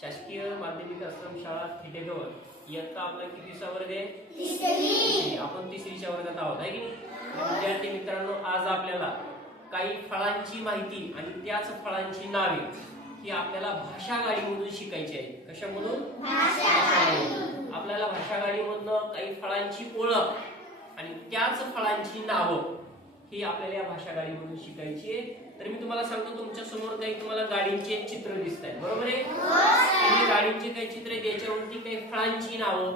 शासकीय माध्यमिक आश्रम शाळा थिटेजवळ इयत्ता आपला कितवीचा वर्ग आहे? आपण तिसरीच्या वर्गात आहोत आहे की विद्यार्थी मित्रांनो आज आपल्याला काही फळांची माहिती आणि त्याच फळांची नावे ही आपल्याला भाषा गाडीमधून शिकायची आहे. कशामधून. आपल्याला भाषा गाडीमधनं काही फळांची ओळख आणि त्याच फळांची नावं ही आपल्याला या भाषा गाडीमधून शिकायची आहे. तर मी तुम्हाला सांगतो तुमच्यासमोर काही तुम्हाला गाडींचे चित्र दिसत आहेत बरोबर आहे? गाडीची काही चित्र आहेत याच्यावरती काही फळांची नावं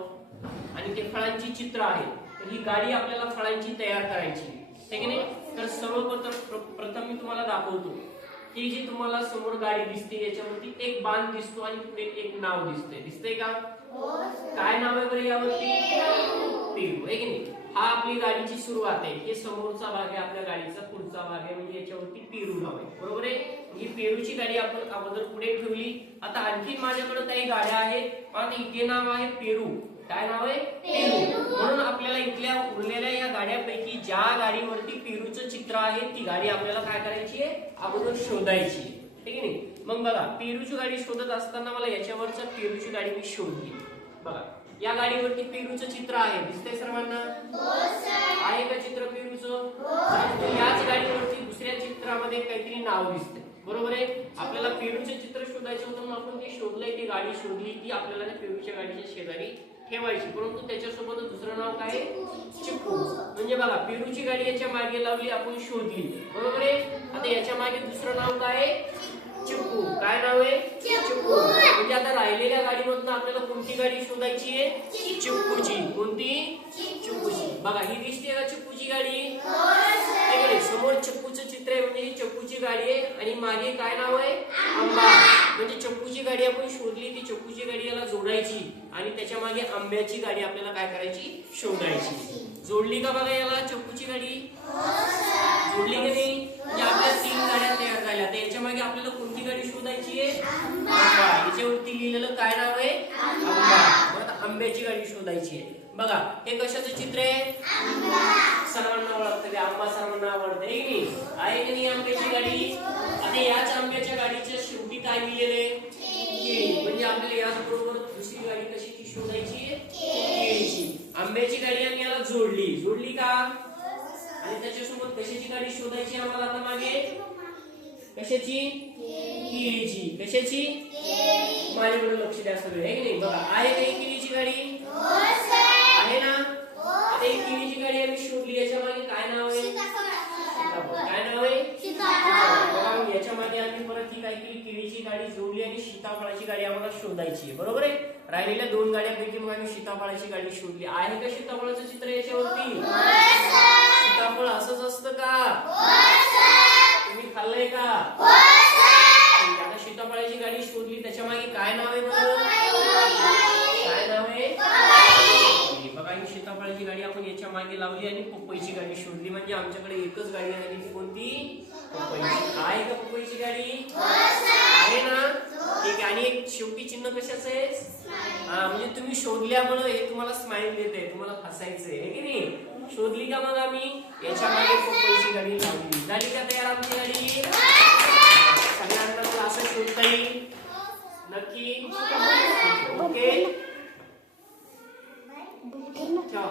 आणि ते फळांची चित्र आहेत. तर ही गाडी आपल्याला फळांची तयार करायची आहे. की नाही? तर सर्वप्रथम प्रथम मी तुम्हाला दाखवतो. ही जी तुम्हाला समोर गाडी दिसते याच्यावरती एक बाण दिसतो आणि पुढे एक नाव दिसतंय. दिसतंय का? काय नाव आहे बरं यावरती? पेरू आहे की नाही? हा आपली गाडीची सुरुवात आहे. हे समोरचा भाग आहे आपल्या गाडीचा पुढचा भाग आहे. म्हणजे याच्यावरती पेरू नाव आहे. बरोबर आहे? ही पेरूची गाडी आपण अगोदर पुढे ठेवली. आता आणखी माझ्याकडे काही गाड्या आहेत. आणि इथे नाव आहे पेरू. काय नाव आहे? पेरू. म्हणून ज्या गाडीवरती पेरूचं चित्र आहे ती गाडी आपल्याला काय करायची आहे? अगोदर शोधायची. ठीक आहे नाही? मग बघा पेरूची गाडी शोधत असताना मला याच्यावरच्या पेरूची गाडी मी शोधली. बघा या गाडीवरती पेरूचं चित्र आहे. दिसतंय सर्वांना? आहे का चित्र पेरूचं? परंतु याच गाडीवरती दुसऱ्या चित्रामध्ये काहीतरी नाव दिसतंय. बरोबर आहे? आपल्याला पेरूचे चित्र शोधायचं होतं म्हणून आपण ते शोधलंय ती गाडी शोधली ती आपल्याला त्या पेरूच्या गाडीच्या शेजारी ठेवायची. परंतु त्याच्यासोबत दुसरं नाव काय? आहे? चिक्कू म्हणजे बघा पेरूची गाडी याच्या मागे लावली आपण शोधली. बरोबर आहे? आता याच्या मागे दुसरं नाव काय आहे? चिक्कू काय नाव आहे? चिक्कू म्हणजे आता राहिलेल्या गाडीमधून आपल्याला कोणती गाडी शोधायची आहे? चिक्कूची कोणती? चिक्कूची बघा ही दिसते का चिक्कूची गाडी? समोर चक्कूचं चित्र आहे म्हणजे ही चक्कूची गाडी आहे. आणि मागे काय नाव आहे? आंबा. म्हणजे चक्कूची गाडी आपण शोधली ती चक्कूची गाडी याला जोडायची आणि त्याच्यामागे आंब्याची गाडी आपल्याला काय करायची? शोधायची. जोडली का बघा याला चक्कूची गाडी? जोडली का नाही? म्हणजे आपल्या तीन गाड्या तयार झाल्या. तर याच्या मागे आपल्याला कोणती गाडी शोधायची आहे? आंबा. याच्यावरती लिहिलेलं काय नाव आहे? आंबा. आंब्याची गाडी शोधायची आहे. बघा हे कशाचं चित्र आहे? सर्वांना ओळखतं आंबा सर्वांना आवडतं आहे की नाही? आहे की नाही आंब्याची गाडी? आता याच आंब्याच्या गाडीच्या शेवटी काय लिहिलेले म्हणजे आपल्याला याच बरोबर दुसरी गाडी कशाची शोधायची केळीची. आंब्याची गाडी आम्ही याला जोडली. जोडली का? आणि त्याच्यासोबत कशाची गाडी शोधायची आम्हाला आता मागे? कशाची? केळीची. कशाची? माझ्याकडे लक्ष द्या सगळे. आहे की नाही? बघा आहे का ही केळीची गाडी आहे ना आता ही केळीची गाडी आम्ही शोधली याच्या मागे काय नाव आहे सीताफळ. काय नाव आहे बघा, मग याच्या मागे आम्ही परत ही काय केली केळीची गाडी जोडली आणि सीताफळाची गाडी आम्हाला शोधायची आहे. बरोबर आहे? राहिलेल्या दोन गाड्यापैकी मग आम्ही सीताफळाची गाडी शोधली. आहे का सीताफळाचं चित्र याच्यावरती? सीताफळ असंच असतं का? तुम्ही खाल्लंय का? मागे लावली आणि पपईची गाडी शोधली. म्हणजे आमच्याकडे एकच गाडी आली ती कोणती? पपई. आहे का पपईची गाडी? आहे ना? एक आणि एक शेवटी चिन्ह कशाच आहे? हा म्हणजे तुम्ही शोधल्यामुळे हे तुम्हाला स्माईल देत आहे तुम्हाला हसायचंय. आहे की नाही? शोधली का मग आम्ही? याच्या मागे पपईची गाडी लावली. झाली का तयार आमची गाडी? सगळ्यांना असं शोधता येईल नक्की? ओके?